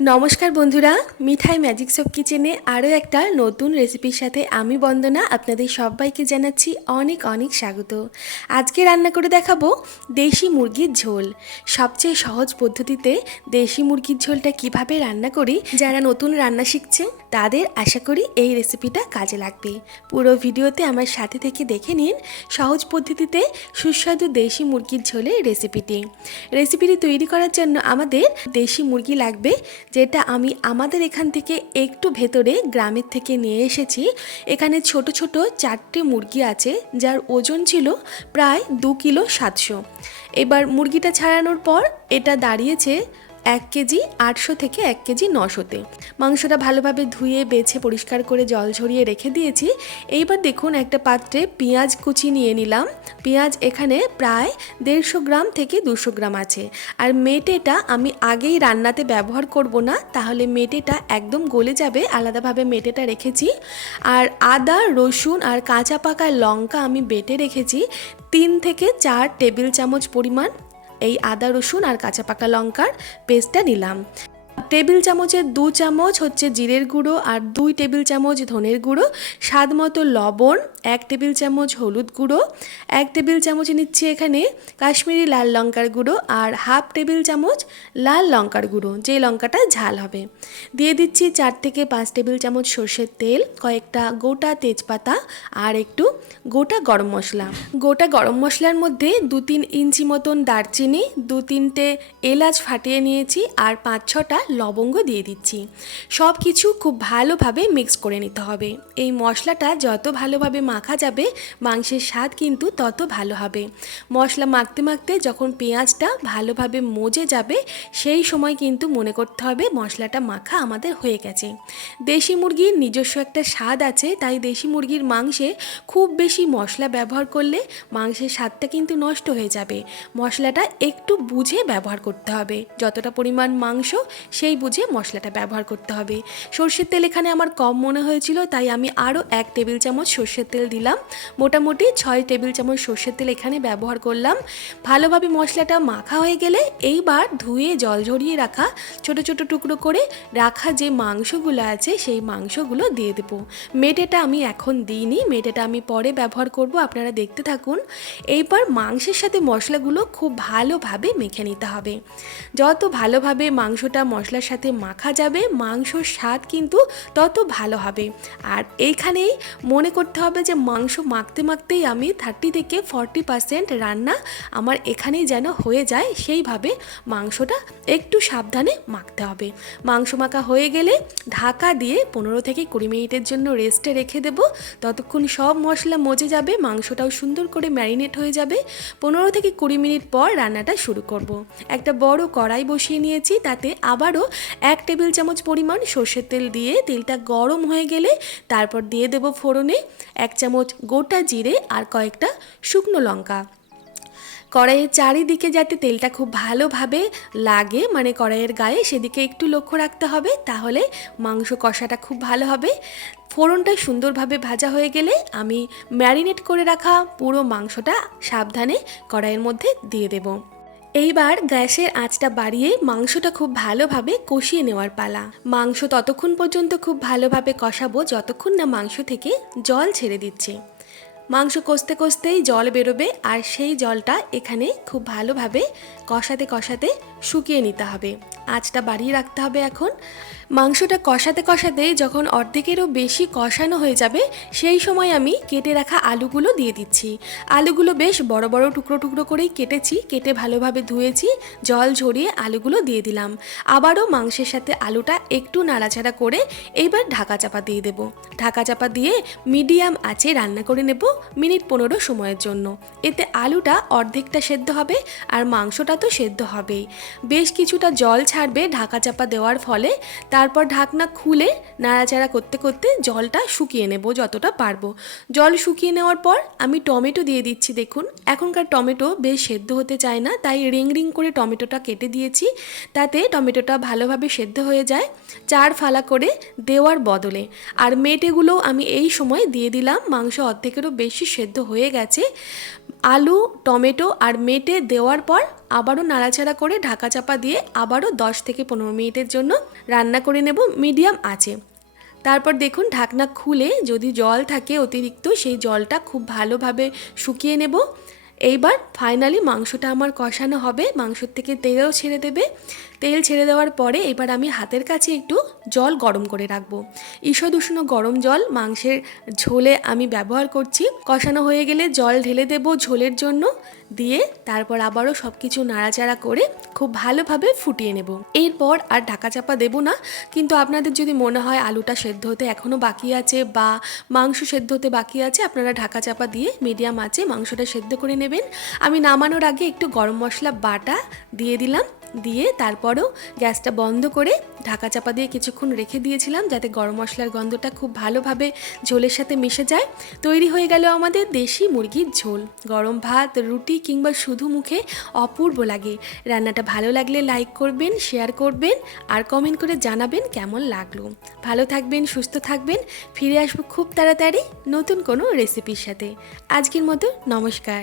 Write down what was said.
নমস্কার বন্ধুরা, মিঠাই ম্যাজিক সব কিচেনে আরও একটা নতুন রেসিপির সাথে আমি বন্দনা আপনাদের সবাইকে জানাচ্ছি অনেক অনেক স্বাগত। আজকে রান্না করে দেখাবো দেশি মুরগির ঝোল। সবচেয়ে সহজ পদ্ধতিতে দেশি মুরগির ঝোলটা কিভাবে রান্না করি, যারা নতুন রান্না শিখছে তাদের আশা করি এই রেসিপিটা কাজে লাগবে। পুরো ভিডিওতে আমার সাথে থেকে দেখে নিন সহজ পদ্ধতিতে সুস্বাদু দেশি মুরগির ঝোলের রেসিপিটি তৈরি করার জন্য আমাদের দেশি মুরগি লাগবে, যেটা আমি আমাদের এখান থেকে একটু ভেতরে গ্রামের থেকে নিয়ে এসেছি। এখানে ছোট ছোট 4টে মুরগি আছে, যার ওজন ছিল প্রায় 2 কিলো 700। এবার মুরগিটা ছাড়ানোর পর এটা দাঁড়িয়েছে 1 কেজি 800 থেকে 1 কেজি 900-তে। মাংসটা ভালোভাবে ধুয়ে বেছে পরিষ্কার করে জল ঝরিয়ে রেখে দিয়েছি। এইবার দেখুন একটা পাত্রে পেঁয়াজ কুচি নিয়ে নিলাম। পেঁয়াজ এখানে প্রায় 150 গ্রাম থেকে 200 গ্রাম আছে। আর মেটেটা আমি আগেই রান্নাতে ব্যবহার করব না, তাহলে মেটেটা একদম গলে যাবে, আলাদাভাবে মেটেটা রেখেছি। আর আদা, রসুন আর কাঁচা পাকা লঙ্কা আমি বেটে রেখেছি 3 থেকে 4 টেবিল চামচ পরিমাণ। এই আদা, রসুন আর কাঁচা পাকা লঙ্কার পেস্টটা নিলাম। টেবিল চামচের 2 চামচ হচ্ছে জিরের গুঁড়ো আর 2 টেবিল চামচ ধনের গুঁড়ো, স্বাদ মতো লবণ, 1 টেবিল চামচ হলুদ গুঁড়ো, 1 টেবিল চামচ নিচ্ছি এখানে কাশ্মীরি লাল লঙ্কার গুঁড়ো আর হাফ টেবিল চামচ লাল লঙ্কার গুঁড়ো, যে লঙ্কাটা ঝাল হবে। দিয়ে দিচ্ছি 4 থেকে 5 টেবিল চামচ সর্ষের তেল, কয়েকটা গোটা তেজপাতা আর একটু গোটা গরম মশলা। গোটা গরম মশলার মধ্যে 2-3 ইঞ্চি মতন দারচিনি, 2-3টে এলাচ ফাটিয়ে নিয়েছি আর 5-6টা লবঙ্গ দিয়ে দিচ্ছি। সব কিছু খুব ভালোভাবে মিক্স করে নিতে হবে। এই মশলাটা যত ভালোভাবে মাখা যাবে মাংসের স্বাদ কিন্তু তত ভালো হবে। মশলা মাখতে মাখতে যখন পেঁয়াজটা ভালোভাবে মজে যাবে সেই সময় কিন্তু মনে করতে হবে মশলাটা মাখা আমাদের হয়ে গেছে। দেশি মুরগির নিজস্ব একটা স্বাদ আছে, তাই দেশি মুরগির মাংসে খুব বেশি মশলা ব্যবহার করলে মাংসের স্বাদটা কিন্তু নষ্ট হয়ে যাবে। মশলাটা একটু বুঝে ব্যবহার করতে হবে, যতটা পরিমাণ মাংস সেই বুঝে মশলাটা ব্যবহার করতে হবে। সর্ষের তেল এখানে আমার কম মনে হয়েছিল, তাই আমি আরও 1 টেবিল চামচ সর্ষের তেল দিলাম। মোটামুটি 6 টেবিল চামচ সর্ষের তেল এখানে ব্যবহার করলাম। ভালোভাবে মশলাটা মাখা হয়ে গেলে এইবার ধুয়ে জল ঝরিয়ে রাখা ছোট ছোট টুকরো করে রাখা যে মাংসগুলো আছে সেই মাংসগুলো দিয়ে দেবো। মেটেটা আমি এখন দিইনি, মেটেটা আমি পরে ব্যবহার করব, আপনারা দেখতে থাকুন। এইবার মাংসের সাথে মশলাগুলো খুব ভালোভাবে মেখে নিতে হবে। যত ভালোভাবে মাংসটা মশলার সাথে মাখা যাবে মাংসর স্বাদ কিন্তু তত ভালো হবে। আর এইখানেই মনে করতে হবে যে মাংস মাখতে মাখতেই আমি 30 থেকে 40% রান্না আমার এখানেই যেন হয়ে যায়, সেইভাবে মাংসটা একটু সাবধানে মাখতে হবে। মাংস মাখা হয়ে গেলে ঢাকা দিয়ে 15 থেকে 20 মিনিটের জন্য রেস্টে রেখে দেব। ততক্ষণ সব মশলা মজে যাবে, মাংসটাও সুন্দর করে ম্যারিনেট হয়ে যাবে। 15 থেকে 20 মিনিট পর রান্নাটা শুরু করব। একটা বড় কড়াই বসিয়ে নিয়েছি, তাতে আবারও 1 টেবিল চামচ পরিমাণ সর্ষের তেল দিয়ে তেলটা গরম হয়ে গেলে তারপর দিয়ে দেব ফোড়নে 1 চামচ গোটা জিরে আর কয়েকটা শুকনো লঙ্কা। কড়াইয়ের চারিদিকে যাতে তেলটা খুব ভালোভাবে লাগে, মানে কড়াইয়ের গায়ে, সেদিকে একটু লক্ষ্য রাখতে হবে, তাহলে মাংস কষাটা খুব ভালো হবে। ফোড়নটা সুন্দরভাবে ভাজা হয়ে গেলে আমি ম্যারিনেট করে রাখা পুরো মাংসটা সাবধানে কড়াইয়ের মধ্যে দিয়ে দেব। এইবার গ্যাসের আঁচটা বাড়িয়ে মাংসটা খুব ভালোভাবে কষিয়ে নেওয়ার পালা। মাংস ততক্ষণ পর্যন্ত খুব ভালোভাবে কষাবো যতক্ষণ না মাংস থেকে জল ছেড়ে দিচ্ছে। মাংস কষতে কষতেই জল বেরোবে, আর সেই জলটা এখানে খুব ভালোভাবে কষাতে কষাতে শুকিয়ে নিতে হবে। আঁচটা বাড়িয়ে রাখতে হবে। এখন মাংসটা কষাতে কষাতে যখন অর্ধেকেরও বেশি কষানো হয়ে যাবে সেই সময় আমি কেটে রাখা আলুগুলো দিয়ে দিচ্ছি। আলুগুলো বেশ বড় বড় টুকরো টুকরো করেই কেটেছি, কেটে ভালোভাবে ধুয়েছি, জল ঝরিয়ে আলুগুলো দিয়ে দিলাম। আবারও মাংসের সাথে আলুটা একটু নাড়াচাড়া করে এইবার ঢাকা চাপা দিয়ে দেব। ঢাকা চাপা দিয়ে মিডিয়াম আঁচে রান্না করে নেব মিনিট 15 সময়ের জন্য। এতে আলুটা অর্ধেকটা সেদ্ধ হবে আর মাংসটা তো সেদ্ধ হবেই। বেশ কিছুটা জল ছাড়বে ঢাকা চাপা দেওয়ার ফলে। তারপর ঢাকনা খুলে নাড়াচাড়া করতে করতে জলটা শুকিয়ে নেব যতটা পারবো। জল শুকিয়ে নেওয়ার পর আমি টমেটো দিয়ে দিচ্ছি। দেখুন এখনকার টমেটো বেশ সেদ্ধ হতে চায় না, তাই রিং রিং করে টমেটোটা কেটে দিয়েছি, তাতে টমেটোটা ভালোভাবে সেদ্ধ হয়ে যায় 4 ফালা করে দেওয়ার বদলে। আর মেটেগুলোও আমি এই সময় দিয়ে দিলাম। মাংস অর্ধেকেরও বেশি সেদ্ধ হয়ে গেছে। আলু, টমেটো আর মেটে দেওয়ার পর আবারও নাড়াচাড়া করে ঢাকা ঢাকা চাপা দিয়ে আবারও 10 থেকে 15 মিনিটের জন্য রান্না করে নেব মিডিয়াম আঁচে। তারপর দেখুন ঢাকনা খুলে যদি জল থাকে অতিরিক্ত সেই জলটা খুব ভালোভাবে শুকিয়ে নেব। এইবার ফাইনালি মাংসটা আমার কষানো হবে, মাংসর থেকে তেলও ছেড়ে দেবে। তেল ছেড়ে দেওয়ার পরে এবার আমি হাতের কাছে একটু জল গরম করে রাখবো। ঈষৎ উষ্ণ গরম জল মাংসের ঝোলে আমি ব্যবহার করছি। কষানো হয়ে গেলে জল ঢেলে দেব ঝোলের জন্য, দিয়ে তারপর আবারও সব কিছু নাড়াচাড়া করে খুব ভালোভাবে ফুটিয়ে নেব। এরপর আর ঢাকা চাপা দেব না, কিন্তু আপনাদের যদি মনে হয় আলুটা সেদ্ধ হতে এখনও বাকি আছে বা মাংস সেদ্ধ হতে বাকি আছে, আপনারা ঢাকা চাপা দিয়ে মিডিয়াম আঁচে মাংসটা সেদ্ধ করে নেবেন। আমি নামানোর আগে একটু গরম মশলা বাটা দিয়ে দিলাম, দিয়ে তারপরও গ্যাসটা বন্ধ করে ঢাকা চাপা দিয়ে কিছুক্ষণ রেখে দিয়েছিলাম যাতে গরম মশলার গন্ধটা খুব ভালোভাবে ঝোলের সাথে মিশে যায়। তৈরি হয়ে গেল আমাদের দেশি মুরগির ঝোল। গরম ভাত, রুটি কিংবা শুধু মুখে অপূর্ব লাগে। রান্নাটা ভালো লাগলে লাইক করবেন, শেয়ার করবেন আর কমেন্ট করে জানাবেন কেমন লাগলো। ভালো থাকবেন, সুস্থ থাকবেন। ফিরে আসবো খুব তাড়াতাড়ি নতুন কোনো রেসিপির সাথে। আজকের মতো নমস্কার।